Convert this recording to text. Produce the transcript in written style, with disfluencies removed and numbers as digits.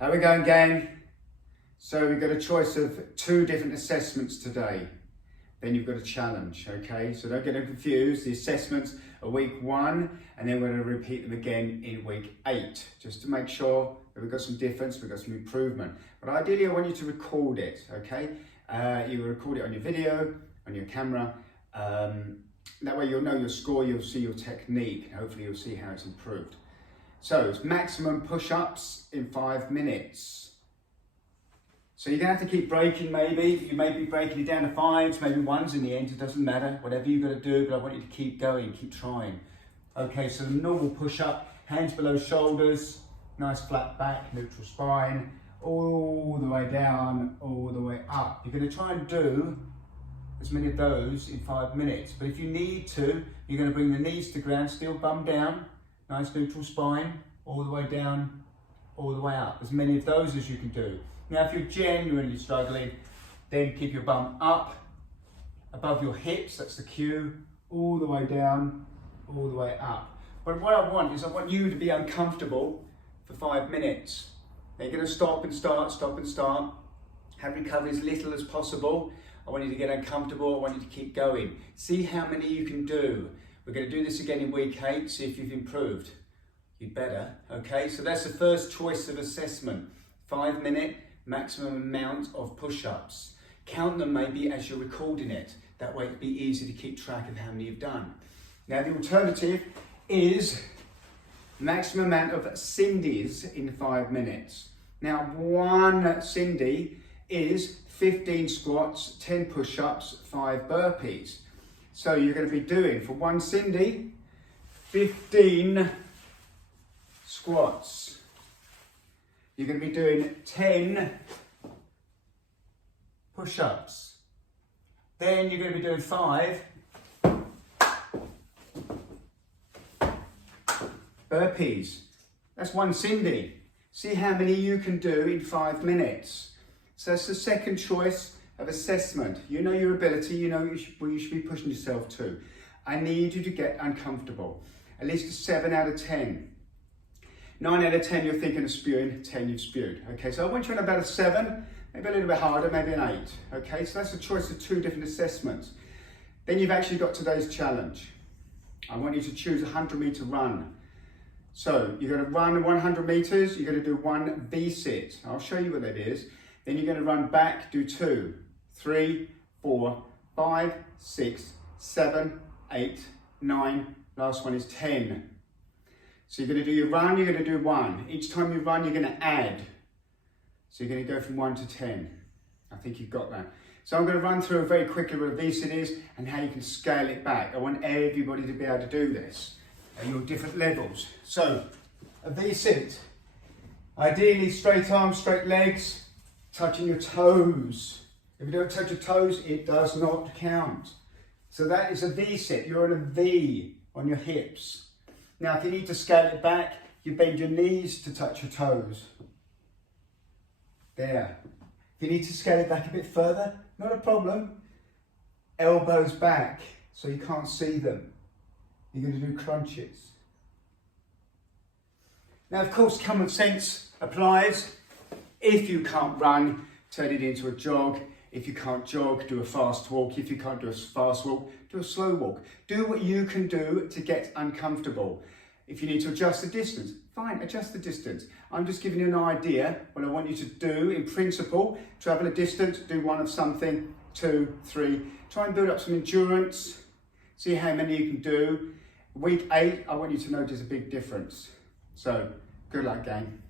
How we going, gang? So we've got a choice of 2 different assessments today. Then you've got a challenge, okay? So don't get confused. The assessments are week 1, and then we're going to repeat them again in week 8, just to make sure that we've got some difference, we've got some improvement. But ideally, I want you to record it, okay? You record it on your video, on your camera. That way you'll know your score, you'll see your technique, and hopefully you'll see how it's improved. So it's maximum push-ups in 5 minutes. So you're going to have to keep breaking maybe. You may be breaking it down to 5s, maybe 1s in the end, it doesn't matter. Whatever you've got to do, but I want you to keep going, keep trying. Okay, so the normal push-up, hands below shoulders, nice flat back, neutral spine, all the way down, all the way up. You're going to try and do as many of those in 5 minutes. But if you need to, you're going to bring the knees to ground, still bum down, nice neutral spine, all the way down, all the way up. As many of those as you can do. Now, if you're genuinely struggling, then keep your bum up, above your hips, that's the cue, all the way down, all the way up. But what I want is I want you to be uncomfortable for 5 minutes. Now you're going to stop and start, stop and start. Have recovery as little as possible. I want you to get uncomfortable, I want you to keep going. See how many you can do. We're going to do this again in week 8, see if you've improved. You'd better, okay? So that's the first choice of assessment. 5 minute maximum amount of push-ups. Count them maybe as you're recording it. That way it'd be easy to keep track of how many you've done. Now the alternative is maximum amount of Cindy's in 5 minutes. Now 1 Cindy is 15 squats, 10 push-ups, 5 burpees. So you're going to be doing, for 1 Cindy, 15 squats. You're going to be doing 10 push-ups. Then you're going to be doing 5 burpees. That's 1 Cindy. See how many you can do in 5 minutes. So that's the second choice of assessment. You know your ability, you know where you should be pushing yourself to. I need you to get uncomfortable. At least a 7 out of 10. 9 out of 10 you're thinking of spewing, 10 you've spewed. Okay, so I want you on about a 7, maybe a little bit harder, maybe an 8. Okay, so that's a choice of 2 different assessments. Then you've actually got today's challenge. I want you to choose a 100-meter run. So you're going to run 100 meters, you're going to do 1 V-sit. I'll show you what that is. Then you're going to run back, do 2, 3, 4, 5, 6, 7, 8, 9, last one is 10. So you're going to do your run, you're going to do 1. Each time you run, you're going to add. So you're going to go from 1 to 10. I think you've got that. So I'm going to run through very quickly what a V-sit is and how you can scale it back. I want everybody to be able to do this at your different levels. So a V-sit, ideally straight arms, straight legs, touching your toes. If you don't touch your toes, it does not count. So that is a V-sit. You're on a V on your hips. Now, if you need to scale it back, you bend your knees to touch your toes. There. If you need to scale it back a bit further, not a problem. Elbows back so you can't see them. You're going to do crunches. Now, of course, common sense applies. If you can't run, turn it into a jog. If you can't jog, do a fast walk. If you can't do a fast walk, do a slow walk. Do what you can do to get uncomfortable. If you need to adjust the distance, fine, adjust the distance. I'm just giving you an idea what I want you to do in principle. Travel a distance, do 1 of something, 2, 3. Try and build up some endurance. See how many you can do. Week 8, I want you to notice a big difference. So, good luck, gang.